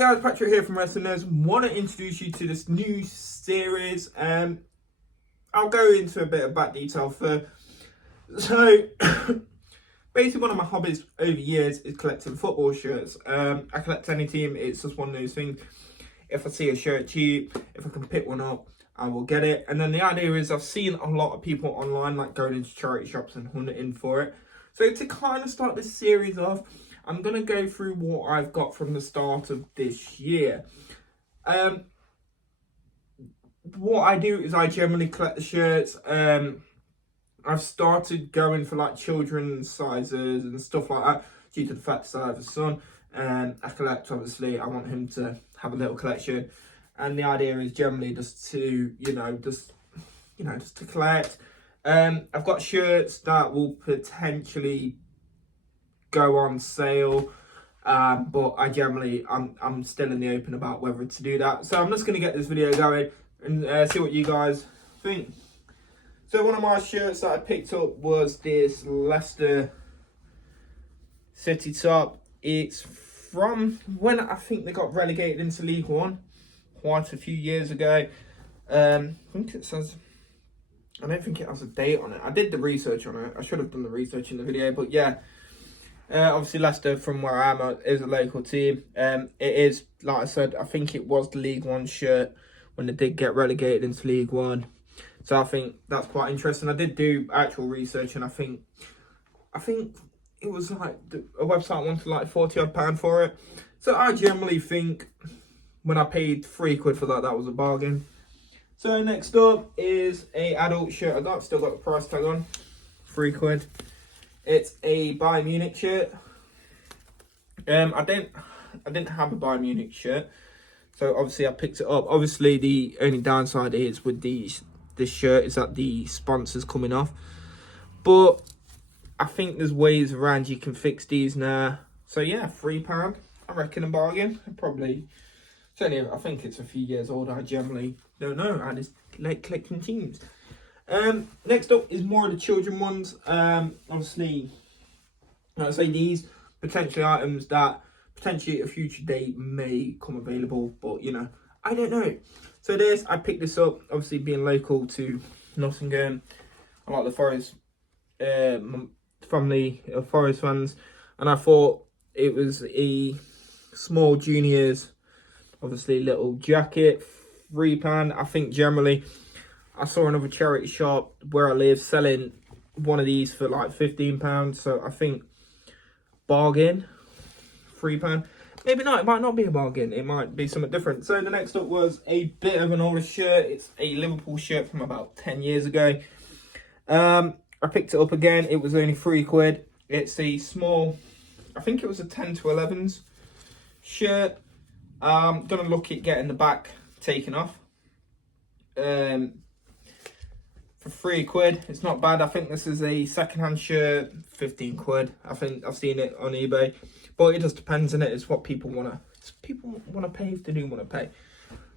guys, Patrick here from Wrestling Nerds. Want to introduce you to this new series. I'll go into a bit of back detail for. So, basically, one of my hobbies over years is collecting football shirts. I collect any team. It's just one of those things. If I see a shirt cheap, if I can pick one up, I will get it. And then the idea is I've seen a lot of people online like going into charity shops and hunting for it. So to kind of start this series off, I'm going to go through what I've got from the start of this year. What I do is I generally collect the shirts. I've started going for like children's sizes and stuff like that due to the fact that I have a son. I collect, obviously, I want him to have a little collection. And the idea is generally just to, just to collect. I've got shirts that will potentially go on sale, but I'm still in the open about whether to do that. So I'm just going to get this video going and see what you guys think. So one of my shirts that I picked up was this Leicester City top. It's from when I think they got relegated into League One quite a few years ago. I think it says, I don't think it has a date on it. I did the research on it. I should have done the research in the video, but yeah. Obviously, Leicester, from where I am, is a local team. It is, like I said, I think it was the League One shirt when they did get relegated into League One. So I think that's quite interesting. I did do actual research, and I think it was like a website wanted like £40 for it. So I generally think when I paid £3 for that, that was a bargain. So next up is a adult shirt. I got still got the price tag on, £3. It's a Bayern Munich shirt. I didn't have a Bayern Munich shirt, so obviously I picked it up. Obviously, the only downside is with this shirt is that the sponsor's coming off, but I think there's ways around you can fix these now. So yeah, £3. I reckon a bargain. Probably. I think it's a few years old. I generally don't know. I just like collecting teams. Next up is more of the children ones. Obviously, I'd say these potentially items that potentially at a future date may come available, but I don't know. So I picked this up, obviously being local to Nottingham. I like the Forest family of Forest fans, and I thought it was a small juniors, obviously little jacket, £3. I think generally I saw another charity shop where I live selling one of these for like £15. So I think bargain, £3. Maybe not, it might not be a bargain. It might be something different. So the next up was a bit of an older shirt. It's a Liverpool shirt from about 10 years ago. I picked it up again. It was only £3. It's a small, I think it was a 10 to 11s shirt. I'm going to look at getting the back taken off. For £3, it's not bad. I think this is a second-hand shirt, £15. I think I've seen it on eBay, but it just depends on it. It's what people want to pay if they do want to pay.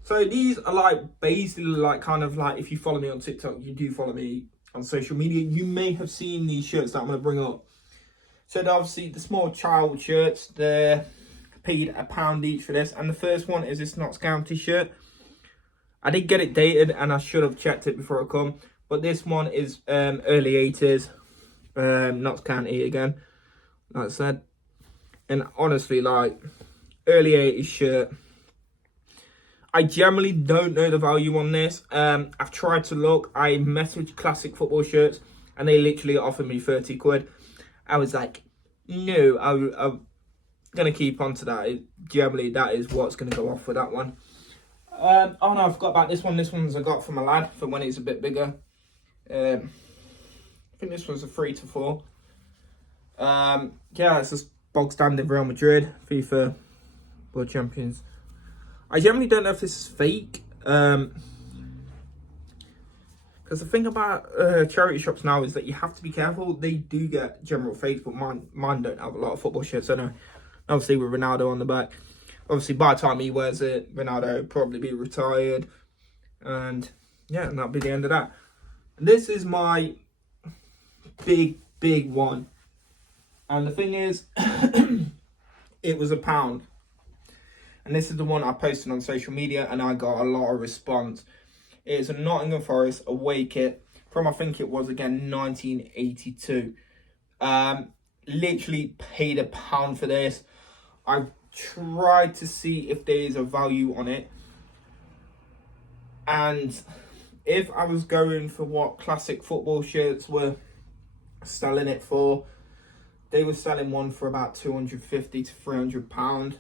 So these are like basically like kind of like, if you follow me on TikTok, you do follow me on social media, you may have seen these shirts that I'm going to bring up. So obviously the small child shirts, they're paid £1 each for this, and the first one is this Notts County shirt. I did get it dated, and I should have checked it before I come. But this one is early 80s, Notts County again, like I said. And honestly, like, early 80s shirt. I generally don't know the value on this. I've tried to look. I messaged Classic Football Shirts, and they literally offered me £30. I was like, no, I'm going to keep on to that. Generally, that is what's going to go off for that one. Oh no, I forgot about this one. This one's I got from a lad for when he's a bit bigger. I think this was a 3 to 4. Yeah, it's just bog standard Real Madrid FIFA World Champions. I generally don't know if this is fake. Because the thing about charity shops now is that you have to be careful. They do get general fakes, but mine don't have a lot of football shirts. I know. Obviously with Ronaldo on the back. Obviously, by the time he wears it, Ronaldo will probably be retired. And yeah, and that'll be the end of that. This is my big one. And the thing is, it was £1. And this is the one I posted on social media and I got a lot of response. It is a Nottingham Forest away kit from, I think it was, again, 1982. Literally paid £1 for this. I tried to see if there is a value on it. And if I was going for what classic football shirts were selling it for, they were selling one for about £250 to £300.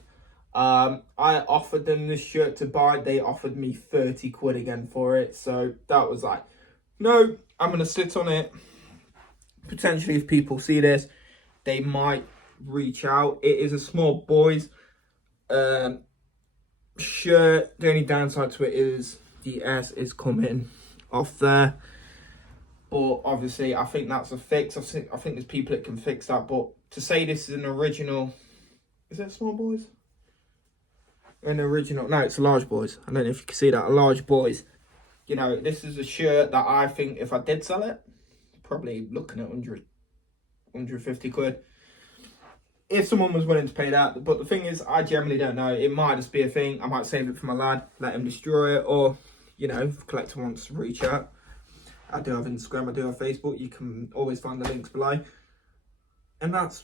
I offered them this shirt to buy. They offered me 30 quid again for it. So that was like, no, I'm going to sit on it. Potentially, if people see this, they might reach out. It is a small boys shirt. The only downside to it is the S is coming off there. But obviously, I think that's a fix. I think there's people that can fix that. But to say this is an original... Is that small boys? An original... No, it's a large boys. I don't know if you can see that. A large boys. You know, this is a shirt that I think if I did sell it, probably looking at 150 quid. If someone was willing to pay that. But the thing is, I generally don't know. It might just be a thing. I might save it for my lad, let him destroy it. Or, you know, if a collector wants to reach out. I do have Instagram, I do have Facebook. You can always find the links below. And that's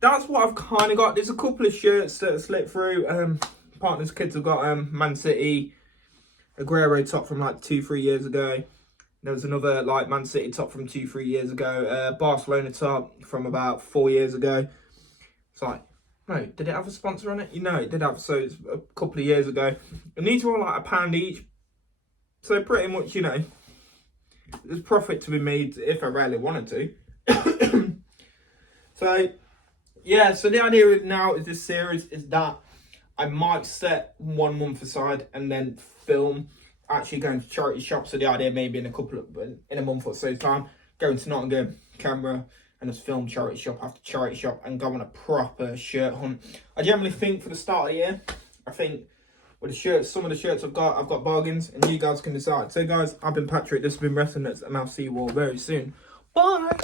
what I've kind of got. There's a couple of shirts that have slipped through. Partner's kids have got Man City Aguero top from like 2-3 years ago. There was another like Man City top from 2-3 years ago. Barcelona top from about 4 years ago. It's like, no, did it have a sponsor on it? You know, it did have. So it's a couple of years ago. And these were all like £1 each. So pretty much, you know, there's profit to be made if I really wanted to. So, yeah, so the idea of now is this series is that I might set 1 month aside and then film actually going to charity shops. So the idea maybe in a month or so time, going to Nottingham, camera, and just film charity shop after charity shop and go on a proper shirt hunt. I generally think for the start of the year, I think with the shirts, some of the shirts I've got bargains, and you guys can decide. So guys, I've been Patrick, this has been Wrestling Nuts, and I'll see you all very soon. Bye!